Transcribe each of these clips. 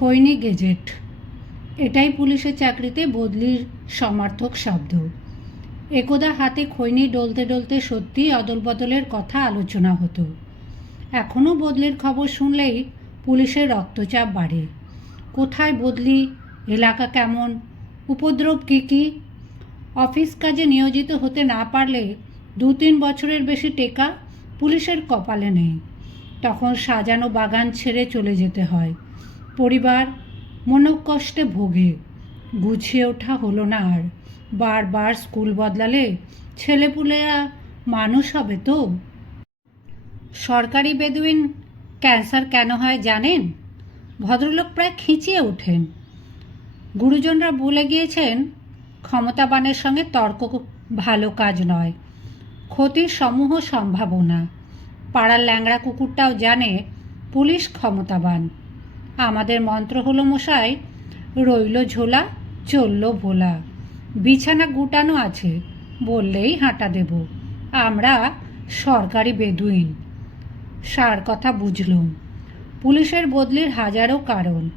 খৈনি gazette. এটাই পুলিশের চাকরিতে বদলির সমার্থক শব্দ। একদা হাতে খৈনি ডলতে ডলতে সত্যি অদল বদলের কথা আলোচনা হতো। এখনও বদলির খবর শুনলেই পুলিশের রক্তচাপ বাড়ে। কোথায় বদলি? এলাকা কেমন? উপদ্রব কী কী? অফিস কাজে নিয়োজিত হতে না পারলে দু তিন বছরের বেশি টেকা পুলিশের কপালে নেই। তখন সাজানো বাগান ছেড়ে চলে যেতে হয়। পরিবার মনোকষ্টে ভোগে। গুছিয়ে ওঠা হলো না আর। বারবার স্কুল বদলালে ছেলেপুলেরা মানুষ হবে তো? সরকারি বেদুইন ক্যান্সার কেন হয় জানেন? ভদ্রলোক প্রায় খিঁচিয়ে ওঠেন। গুরুজনরা বলে গিয়েছেন, ক্ষমতাবানের সঙ্গে তর্ক ভালো কাজ নয়। ক্ষতির সমূহ সম্ভাবনা। পাড়ার ল্যাংড়া কুকুরটাও জানে পুলিশ ক্ষমতাবান। আমাদের মন্ত্র হলো মশাই, রইল ঝোলা, চলল ভোলা। বিছানা গুটানো আছে, বললেই হাঁটা দেব। আমরা সরকারি বেদুইন। সার কথা বুঝলুম। পুলিশের বদলির হাজারো কারণ।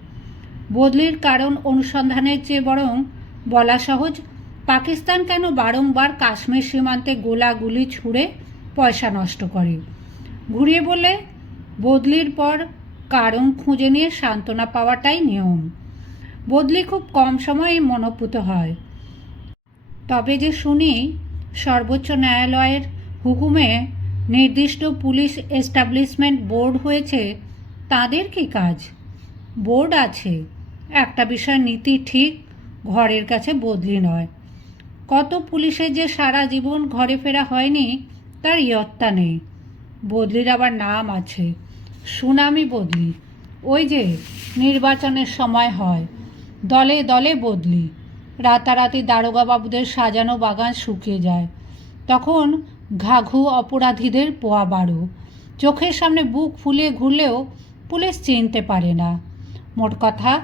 বদলির কারণ অনুসন্ধানের চেয়ে বরং বলা সহজ, পাকিস্তান কেন বারংবার কাশ্মীর সীমান্তে গোলাগুলি ছুঁড়ে পয়সা নষ্ট করে? ঘুরিয়ে বলে বদলির পর কারণ খুঁজে নিয়ে সান্ত্বনা পাওয়াটাই নিয়ম। বদলি খুব কম সময়ে মনোপুত হয়। তবে যে শুনি, সর্বোচ্চ ন্যায়ালয়ের হুকুমে নির্দিষ্ট পুলিশ এস্টাবলিশমেন্ট বোর্ড হয়েছে, তাদের কি কাজ? বোর্ড আছে। একটা বিষয় নীতি ঠিক, ঘরের কাছে বদলি নয়। কত পুলিশের যে সারা জীবন ঘরে ফেরা হয়নি, তার ইয়ত্তা নেই। বদলির আবার নাম আছে। সুনামি বদলি। ওই যে নির্বাচনের সময় হয়, দলে দলে বদলি। রাতারাতি দারোগা বাবুদের সাজানো বাগান শুকিয়ে যায়। তখন ঘাঘু অপরাধীদের পোয়া বাড়ো চোখের সামনে বুক ফুলিয়ে ঘুরলেও পুলিশ চিনতে পারে না। মোট কথা,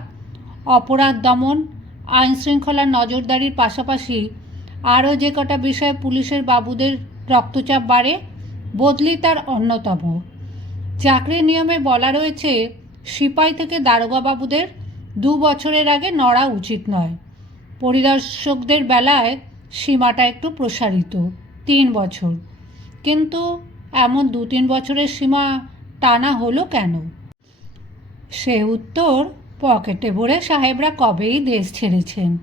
অপরাধ দমন আইন শৃঙ্খলার নজরদারির পাশাপাশি আরও যে কটা বিষয়ে পুলিশের বাবুদের রক্তচাপ বাড়ে, বদলি তার অন্যতম। চাকরির নিয়মে বলা রয়েছে, সিপাই থেকে দারোগা বাবুদের দু বছরের আগে নড়া উচিত নয়। পরিদর্শকদের বেলায় সীমাটা একটু প্রসারিত, তিন বছর। কিন্তু এমন দু তিন বছরের সীমা টানা হলো কেন? সে উত্তর পকেটে ভরে সাহেবরা কবেই দেশ ছেড়েছেন।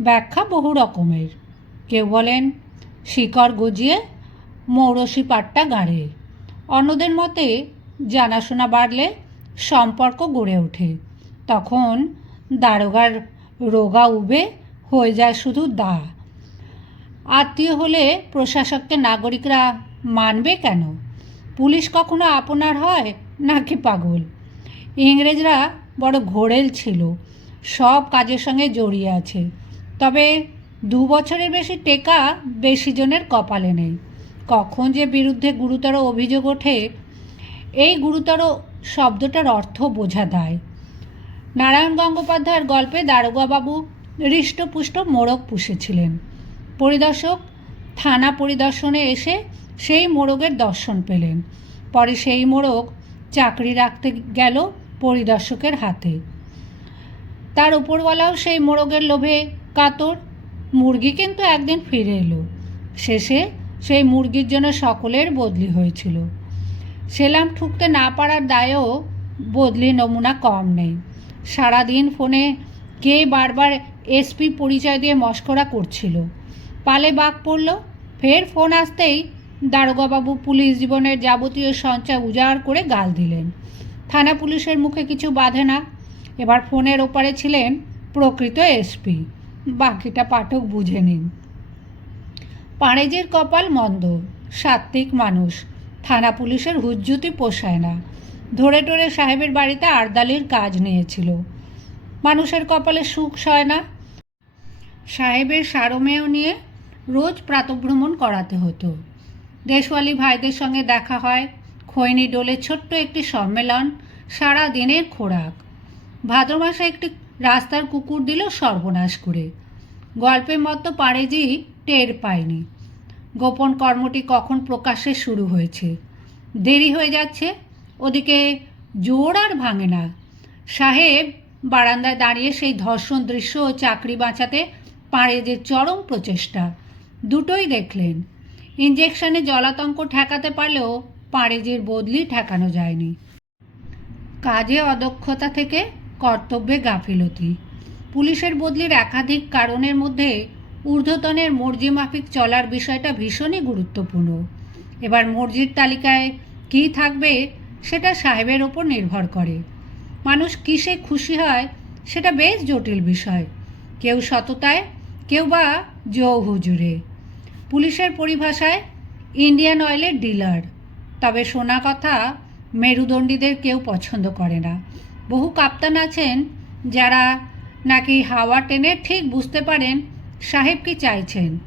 ব্যাখ্যা বহু রকমের। কেউ বলেন, শিকড় গজিয়ে মৌরসি পাট্টা গাড়ে। অন্যদের মতে, জানাশোনা বাড়লে সম্পর্ক গড়ে ওঠে। তখন দারোগার রোগা উবে হয়ে যায় শুধু দা। আত্মীয় হলে প্রশাসককে নাগরিকরা মানবে কেন? পুলিশ কখনো আপনার হয় নাকি পাগল? ইংরেজরা বড় ঘোরেল ছিল, সব কাজের সঙ্গে জড়িয়ে আছে। তবে দু বছরের বেশি টেকা বেশি জনের কপালে নেই। কখন যে বিরুদ্ধে গুরুতর অভিযোগ ওঠে, এই গুরুতর শব্দটার অর্থ বোঝা দেয়। নারায়ণ গঙ্গোপাধ্যায়ের গল্পে দারোগাবাবু হৃষ্টপুষ্ট মোড়ক পুষেছিলেন। পরিদর্শক, থানা পরিদর্শনে এসে সেই মোড়কের দর্শন পেলেন। পরে সেই মোড়ক চাকরি রাখতে গেল পরিদর্শকের হাতে। তার উপরওয়ালাও সেই মোড়কের লোভে কাতর। মুরগি কিন্তু একদিন ফিরে এলো। শেষে সেই মুরগির জন্য সকলের বদলি হয়েছিল। সেলাম ঠুকতে না পারার দায়েও বদলি নমুনা কম নেই। সারাদিন ফোনে কে বারবার এসপি পরিচয় দিয়ে মস্করা করছিল। পালে বাঘ পড়ল, ফের ফোন আসতেই দারোগাবাবু পুলিশ জীবনের যাবতীয় সঞ্চয় উজাড় করে গাল দিলেন। থানা পুলিশের মুখে কিছু বাধে না। এবার ফোনের ওপারে ছিলেন প্রকৃত এসপি। বাকিটা পাঠক বুঝে নিন। পাড়েজের কপাল মন্দ, সাত্ত্বিক মানুষ, থানা পুলিশের হুজ্জুতি পোষায় না। ধরে টরে সাহেবের বাড়িতে আরদালির কাজ নিয়েছিল। মানুষের কপালে সুখ সয় না। সাহেবের সারমেয় নিয়ে রোজ প্রাতভ্রমণ করাতে হতো। দেশওয়ালি ভাইদের সঙ্গে দেখা হয়, খৈনি ডোলে ছোট্ট একটি সম্মেলন সারা দিনের খোরাক। ভাদ্র মাসে একটি রাস্তার কুকুর দিল সর্বনাশ করে। গল্পের মতো পাড়েজি টের পায়নি গোপন কর্মটি কখন প্রকাশ্যে শুরু হয়েছে? দেরি হয়ে যাচ্ছে? ওদিকে জোর আর ভাঙে না। সাহেব বারান্দায় দাঁড়িয়ে সেই ধর্ষণ দৃশ্য ও চাকরি বাঁচাতে পাঁড়েজের চরম প্রচেষ্টা। দুটোই দেখলেন। ইঞ্জেকশনে জলাতঙ্ক ঠেকাতে পারলেও পাঁড়েজের বদলি ঠেকানো যায়নি। কাজে অদক্ষতা থেকে কর্তব্যে গাফিলতি। পুলিশের বদলির একাধিক কারণের মধ্যে ঊর্ধ্বতনের মর্জি মাফিক চলার বিষয়টা ভীষণই গুরুত্বপূর্ণ। এবার মর্জির তালিকায় কী থাকবে সেটা সাহেবের ওপর নির্ভর করে। মানুষ কিসে খুশি হয় সেটা বেশ জটিল বিষয়। কেউ সততায়, কেউ বা জৌ হুজুরে। পুলিশের পরিভাষায় ইন্ডিয়ান অয়েলের ডিলার। তবে শোনা কথা, মেরুদণ্ডীদের কেউ পছন্দ করে না। বহু কাপ্তান আছেন যারা নাকি হাওয়া টেনে ঠিক বুঝতে পারেন সাহেব কি চাইছেন?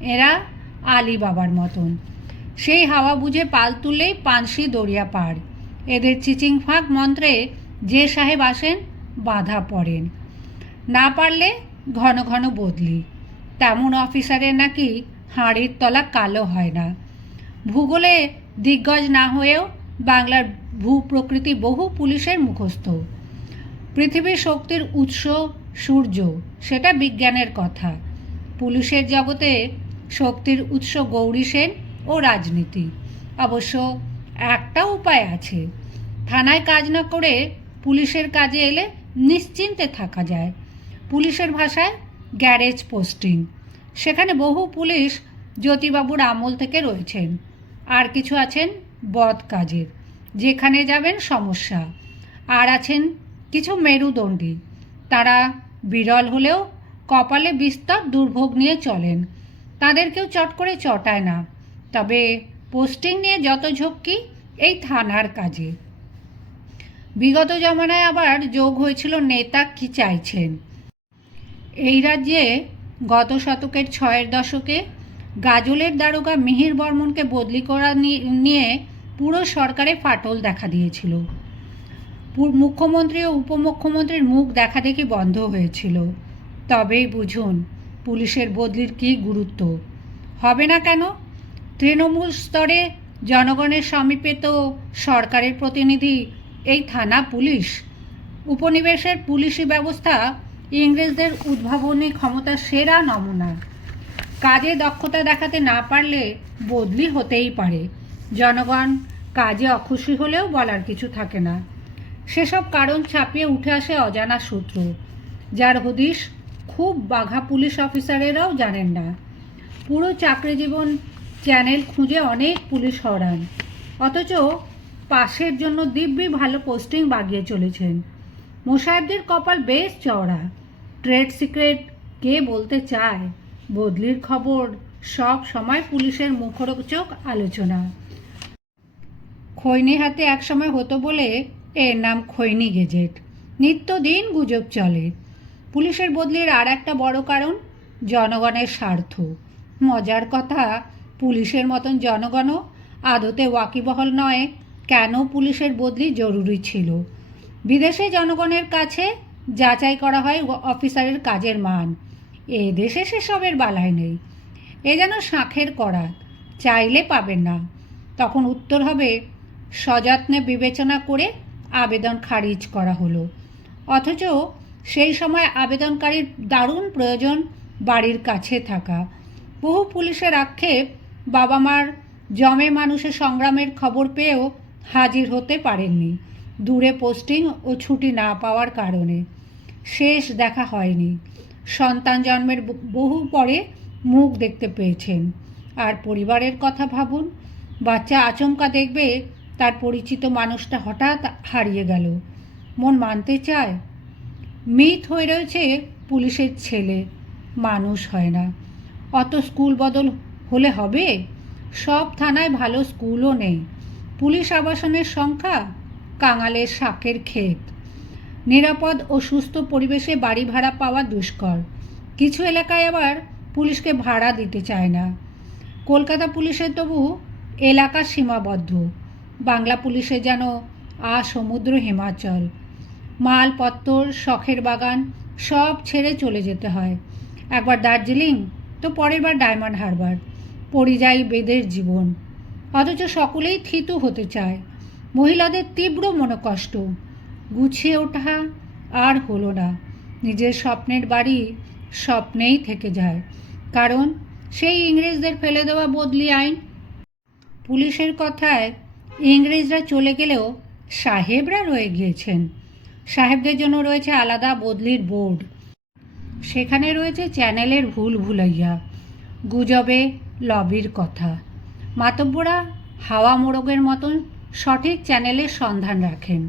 এরা আলী বাবার মতন। সেই হাওয়া বুঝে পাল তুললেই পানসি দরিয়া পার। এদের চিচিং ফাঁক মন্ত্রে যে সাহেব আসেন বাধা পড়েন। না পারলে ঘন ঘন বদলি। তেমন অফিসারের নাকি হাঁড়ির তলা কালো হয় না। ভূগোলে দিগ্গজ না হয়েও বাংলার ভূ প্রকৃতি বহু পুলিশের মুখস্থ। পৃথিবীর শক্তির উৎস সূর্য, সেটা বিজ্ঞানের কথা। পুলিশের জগতে শক্তির উৎস গৌরী সেন ও রাজনীতি। অবশ্য একটা উপায় আছে। থানায় কাজ না করে পুলিশের কাজে এলে নিশ্চিন্তে থাকা যায়। পুলিশের ভাষায় গ্যারেজ পোস্টিং। সেখানে বহু পুলিশ জ্যোতিবাবুর আমল থেকে রয়েছেন। আর কিছু আছেন বদ কাজের। যেখানে যাবেন সমস্যা। আর আছেন কিছু মেরুদণ্ডী। বিরল হলেও কপালে বিস্তর দুর্ভোগ নিয়ে চলেন। তাদের কেউ চট করে চটায় না। তবে পোস্টিং নিয়ে যত ঝক্কি, এই থানার কাজে। বিগত জমানায় আবার যোগ হয়েছিল নেতা কি চাইছেন? এই রাজ্যে গত শতকের ছয়ের দশকে গাজলের দারোগা মিহির বর্মনকে বদলি করা নিয়ে পুরো সরকারে ফাটল দেখা দিয়েছিল। মুখ্যমন্ত্রী ও উপমুখ্যমন্ত্রীর মুখ দেখা দেখি বন্ধ হয়েছিল। তবেই বুঝুন, পুলিশের বদলির কী গুরুত্ব? হবে না কেন? তৃণমূল স্তরে জনগণের সমীপে তো সরকারের প্রতিনিধি, এই থানা পুলিশ। উপনিবেশের পুলিশি ব্যবস্থা ইংরেজদের উদ্ভাবনী ক্ষমতার সেরা নমুনা। কাজে দক্ষতা দেখাতে না পারলে বদলি হতেই পারে। জনগণ কাজে অখুশি হলেও বলার কিছু থাকে না। সেসব কারণ ছাপিয়ে উঠে আসে অজানা সূত্র যার হদিশ খুব বাঘা পুলিশ অফিসারেরাও জানেন না। পুরো চাকরি জীবন চ্যানেল খুঁজে অনেক পুলিশ হরান অথচ পাশের জন্য দিব্যি ভালো পোস্টিং বাগিয়ে চলেছেন। মোসাহেবদের কপাল বেশ চওড়া, ট্রেড সিক্রেট কে বলতে চায়, বদলির খবর, সব সময় পুলিশের মুখরোচক আলোচনা। খৈনি হাতে একসময় হতো বলে এর নাম খৈনি গেজেট। নিত্যদিন গুজব চলে। পুলিশের বদলির আর একটা বড় কারণ, জনগণের স্বার্থ। মজার কথা, পুলিশের মতন জনগণও আদতে ওয়াকিবহল নয় কেন পুলিশের বদলি জরুরি ছিল। বিদেশে জনগণের কাছে যাচাই করা হয় অফিসারের কাজের মান। এ দেশে সেসবের বালাই নেই। এ যেন শাঁখের করা চাইলে পাবেন না। তখন উত্তর হবে, সযত্নে বিবেচনা করে আবেদন খারিজ করা হলো। অথচ সেই সময় আবেদনকারীর দারুণ প্রয়োজন বাড়ির কাছে থাকা। বহু পুলিশের আক্ষেপ বাবা মার জমে মানুষের সংগ্রামের খবর পেয়েও হাজির হতে পারেননি। দূরে পোস্টিং ও ছুটি না পাওয়ার কারণে শেষ দেখা হয়নি। সন্তান জন্মের বহু পরে মুখ দেখতে পেয়েছেন। আর পরিবারের কথা ভাবুন, বাচ্চা আচমকা দেখবে তার পরিচিত মানুষটা হঠাৎ হারিয়ে গেল। মন মানতে চায়। মিথ হয়ে রয়েছে পুলিশের ছেলে। মানুষ হয় না। অত স্কুল বদল হলে হবে? সব থানায় ভালো স্কুলও নেই। পুলিশ আবাসনের সংখ্যা? কাঙালের শাকের ক্ষেত। নিরাপদ ও সুস্থ পরিবেশে বাড়ি ভাড়া পাওয়া দুষ্কর। কিছু এলাকায় আবার পুলিশকে ভাড়া দিতে চায় না। কলকাতা পুলিশের তবু এলাকা সীমাবদ্ধ। বাংলা পুলিশে যেন আ সমুদ্র হিমাচল। মালপত্তর, শখের বাগান, সব ছেড়ে চলে যেতে হয়। একবার দার্জিলিং, তো পরের বার ডায়মন্ড হারবার। পরিযায়ী বেদের জীবন। অথচ সকলেই থিতু হতে চায়। মহিলাদের তীব্র মনোকষ্ট। গুছিয়ে ওঠা আর হলো না। নিজের স্বপ্নের বাড়ি স্বপ্নেই থেকে যায়। কারণ সেই ইংরেজদের ফেলে দেওয়া বদলি আইন পুলিশের কথায় ইংরেজরা চলে গেলেও সাহেবরা রয়ে গিয়েছেন। সাহেবদের জন্য রয়েছে আলাদা বদলির বোর্ড। সেখানে রয়েছে চ্যানেলের ভুল ভুলাইয়া, গুজবে লবির কথা। মাতব্বরা হাওয়া মোড়কের মতন সঠিক চ্যানেলের সন্ধান রাখেন।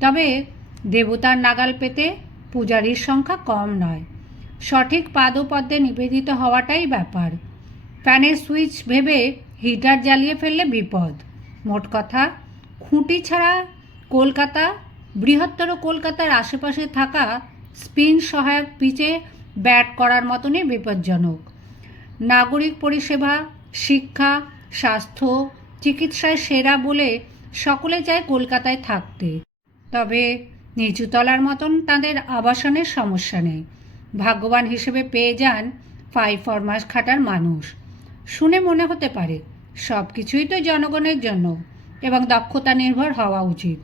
তবে দেবতার নাগাল পেতে পূজারীর সংখ্যা কম নয়। সঠিক পাদপদ্মে নিবেদিত হওয়াটাই ব্যাপার। ফ্যানের সুইচ ভেবে হিটার জ্বালিয়ে ফেললে বিপদ। মোট কথা, খুঁটি ছাড়া কলকাতা, বৃহত্তর কলকাতার আশেপাশে থাকা স্পিন সহায়ক পিচে ব্যাট করার মতনই বিপজ্জনক। নাগরিক পরিষেবা, শিক্ষা, স্বাস্থ্য, চিকিৎসায় সেরা বলে সকলে চায় কলকাতায় থাকতে। তবে নিচুতলার মতন তাদের আবাসনের সমস্যা নেই। ভাগ্যবান হিসেবে পেয়ে যান ফাইভ ফরমাস খাটার মানুষ। শুনে মনে হতে পারে সব কিছুই তো জনগণের জন্য এবং দক্ষতা নির্ভর হওয়া উচিত।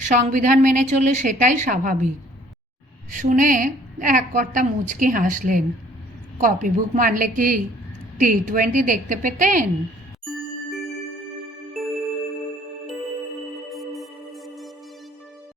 সংবিধান মেনে চললে সেটাই স্বাভাবিক। শুনে এক কর্তা মুচকি হাসলেন। কপি বুক মানলে কি টি টোয়েন্টি দেখতে পেতেন?